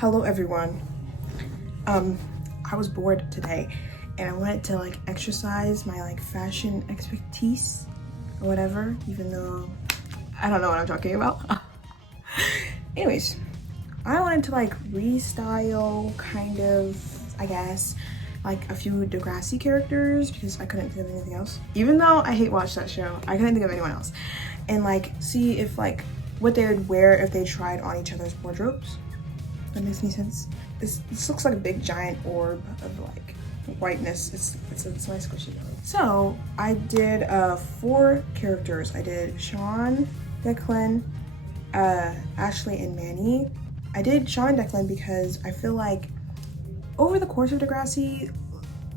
Hello everyone. I was bored today and I wanted to like exercise my like fashion expertise or whatever, even though I don't know what I'm talking about. Anyways, I wanted to like restyle kind of, I guess, like a few Degrassi characters because I couldn't think of anything else. Even though I hate watch that show, I couldn't think of anyone else. And like see if like what they would wear if they tried on each other's wardrobes. That makes any sense. This looks like a big giant orb of like whiteness. It's my squishy belly. So I did 4 characters. I did Sean, Declan, Ashley, and Manny. I did Sean and Declan because I feel like over the course of Degrassi,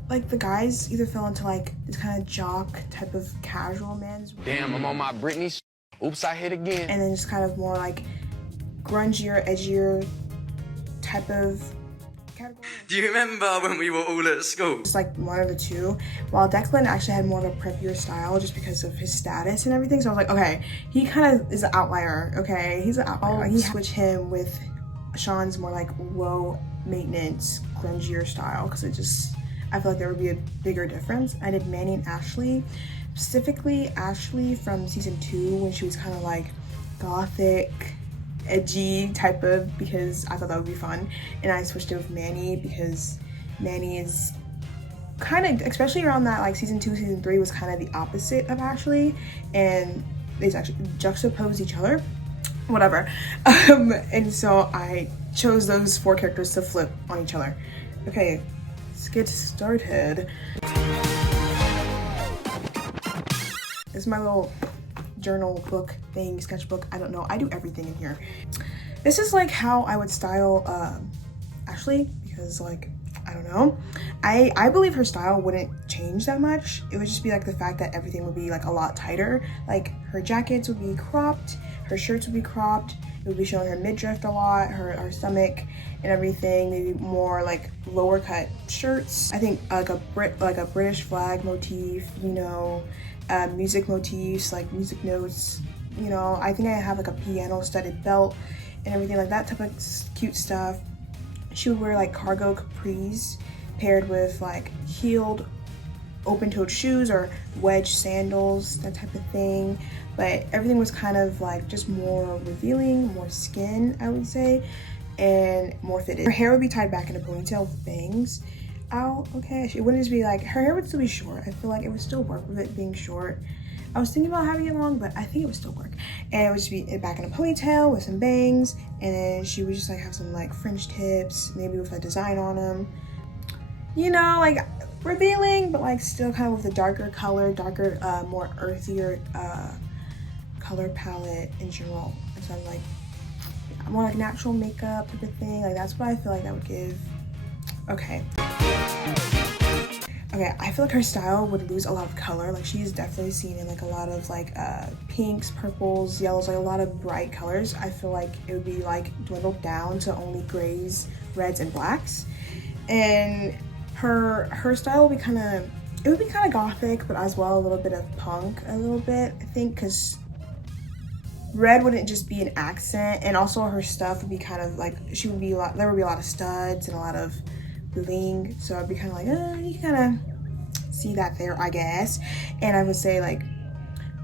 like the guys either fell into like this kind of jock type of casual men's. Damn, I'm on my Britney. Oops, I hit again. And then just kind of more like grungier, edgier type of category. Do you remember when we were all at school? Just like one of the two, while Declan actually had more of a preppier style just because of his status and everything. So I was like, okay, he kind of is an outlier. Okay, he's an outlier. Like, he switched him with Sean's more like low maintenance, grungier style because it just, I feel like there would be a bigger difference. I did Manny and Ashley, specifically Ashley from season 2 when she was kind of like gothic, edgy type of, because I thought that would be fun. And I switched it with Manny because Manny is kind of, especially around that like season 2, season 3 was kind of the opposite of Ashley, and they actually juxtapose each other, whatever. And so I chose those 4 characters to flip on each other. Okay, let's get started. This is my little journal book thing, sketchbook, I don't know, I do everything in here. This is like how I would style Ashley, because like, I don't know, I believe her style wouldn't change that much. It would just be like the fact that everything would be like a lot tighter. Like her jackets would be cropped, her shirts would be cropped, it would be showing her midriff a lot, her stomach and everything, maybe more like lower cut shirts. I think like a British flag motif, you know, music motifs, like music notes, you know. I think I have like a piano studded belt and everything, like that type of cute stuff. She would wear like cargo capris paired with like heeled open-toed shoes or wedge sandals, that type of thing. But everything was kind of like just more revealing, more skin, I would say, and more fitted. Her hair would be tied back in a ponytail with bangs out. Okay, it wouldn't just be like, her hair would still be short. I feel like it would still work with it being short. I was thinking about having it long, but I think it would still work. And it would just be back in a ponytail with some bangs, and then she would just like have some like French tips, maybe with a design on them, you know, like revealing, but like still kind of with a darker color, more earthier color palette in general. And so I'm like, more like natural makeup type of thing. Like that's what I feel like that would give. Okay, I feel like her style would lose a lot of color. Like she's definitely seen in like a lot of like pinks, purples, yellows, like a lot of bright colors. I feel like it would be like dwindled down to only grays, reds, and blacks. And her style would be kind of gothic, but as well a little bit of punk, a little bit, I think, because red wouldn't just be an accent, and also her stuff would be kind of like, there would be a lot of studs and a lot of bling, so I'd be kind of like, you kind of see that there, I guess. And I would say like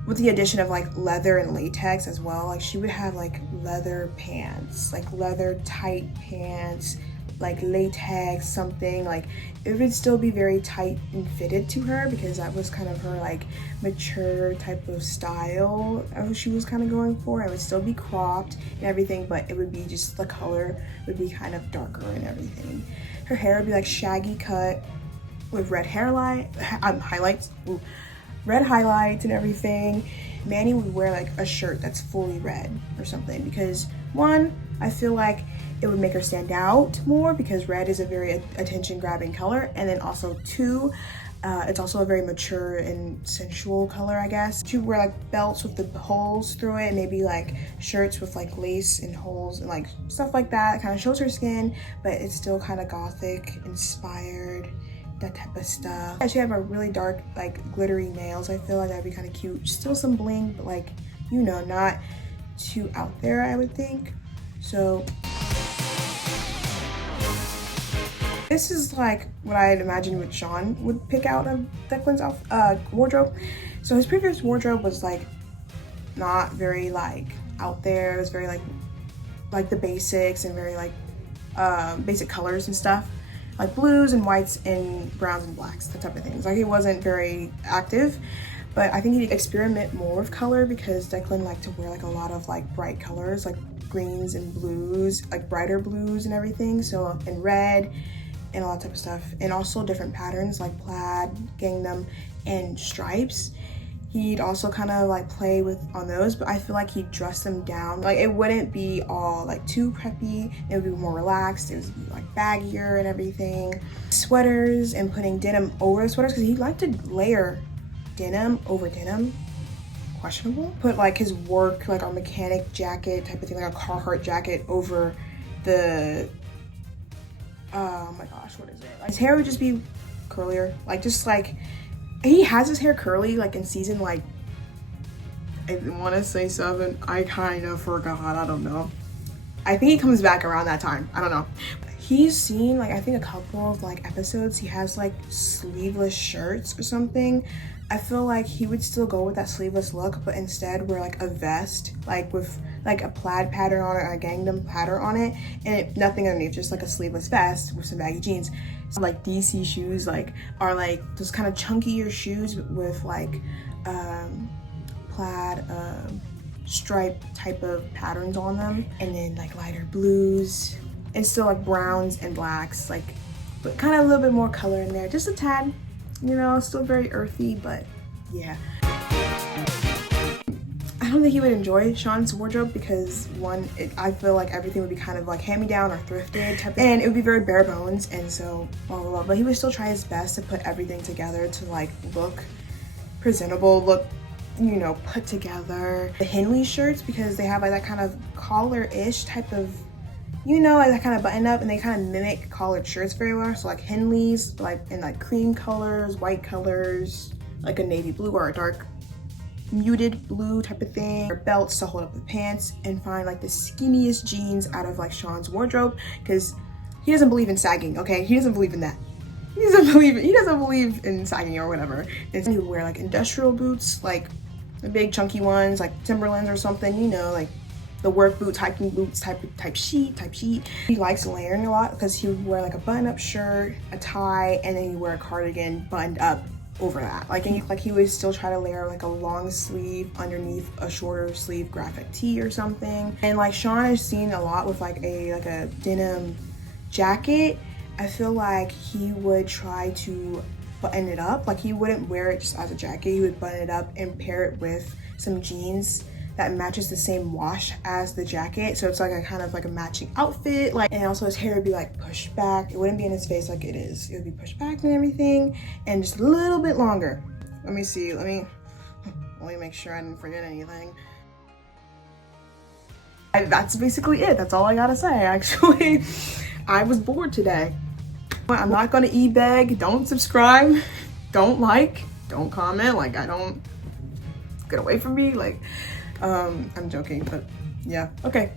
with the addition of like leather and latex as well, like she would have like leather pants, like leather tight pants, like latex something, like it would still be very tight and fitted to her because that was kind of her like mature type of style she was kind of going for. It would still be cropped and everything, but it would be just the color would be kind of darker and everything. Her hair would be like shaggy cut with red highlights, red highlights and everything. Manny would wear like a shirt that's fully red or something because one, I feel like it would make her stand out more because red is a very attention grabbing color, and then also 2, it's also a very mature and sensual color, I guess. She would wear like belts with the holes through it, maybe like shirts with like lace and holes and like stuff like that. It kind of shows her skin, but it's still kind of gothic inspired, that type of stuff. She have a really dark like glittery nails. I feel like that'd be kind of cute. Still some bling, but like, you know, not too out there, I would think. So This is like what I'd imagine what Sean would pick out of Declan's wardrobe. So his previous wardrobe was like not very like out there. It was very like the basics and very like basic colors and stuff, like blues and whites and browns and blacks, that type of things. Like it wasn't very active, but I think he'd experiment more with color because Declan liked to wear like a lot of like bright colors, like greens and blues, like brighter blues and everything. So and red and all that type of stuff, and also different patterns like plaid, gingham, and stripes. He'd also kind of like play with on those, but I feel like he'd dress them down. Like it wouldn't be all like too preppy. It would be more relaxed. It would be like baggier and everything. Sweaters and putting denim over the sweaters because he liked to layer denim over denim. Questionable. Put like his work, like our mechanic jacket type of thing, like a Carhartt jacket over the, oh my gosh, what is it? Like his hair would just be curlier, like just like, he has his hair curly like in season like, I want to say 7. I kind of forgot, I don't know. I think he comes back around that time, I don't know. He's seen like I think a couple of like episodes he has like sleeveless shirts or something. I feel like he would still go with that sleeveless look, but instead wear like a vest, like with like a plaid pattern on it or a gingham pattern on it, and nothing underneath, just like a sleeveless vest with some baggy jeans. So like DC shoes like are like those kind of chunkier shoes with like plaid stripe type of patterns on them, and then like lighter blues and still like browns and blacks, like but kind of a little bit more color in there, just a tad. You know, still very earthy, but yeah. I don't think he would enjoy Sean's wardrobe because one, I feel like everything would be kind of like hand-me-down or thrifted type of, and it would be very bare bones, and so blah blah blah. But he would still try his best to put everything together to like look presentable, look, you know, put together. The Henley shirts, because they have like that kind of collar-ish type of, you know, like that kind of button up, and they kind of mimic collared shirts very well. So like Henleys, like in like cream colors, white colors, like a navy blue or a dark muted blue type of thing, or belts to hold up the pants, and find like the skinniest jeans out of like Sean's wardrobe, because he doesn't believe in sagging. Okay, he doesn't believe in that. He doesn't believe in sagging or whatever. And he would wear like industrial boots, like the big chunky ones, like Timberlands or something, you know, like the work boots, hiking boots type sheet. He likes layering a lot because he would wear like a button-up shirt, a tie, and then he'd wear a cardigan buttoned up over that. Like, and he would still try to layer like a long sleeve underneath a shorter sleeve graphic tee or something. And like Sean is seen a lot with like a denim jacket. I feel like he would try to button it up. Like he wouldn't wear it just as a jacket. He would button it up and pair it with some jeans that matches the same wash as the jacket, so it's like a kind of like a matching outfit. Like, and also his hair would be like pushed back. It wouldn't be in his face like it is. It would be pushed back and everything, and just a little bit longer. Let me see. Let me make sure I didn't forget anything. That's basically it. That's all I gotta say. Actually, I was bored today. I'm not gonna e-beg. Don't subscribe. Don't like. Don't comment. Like, I don't. Get away from me. Like. I'm joking, but yeah, okay.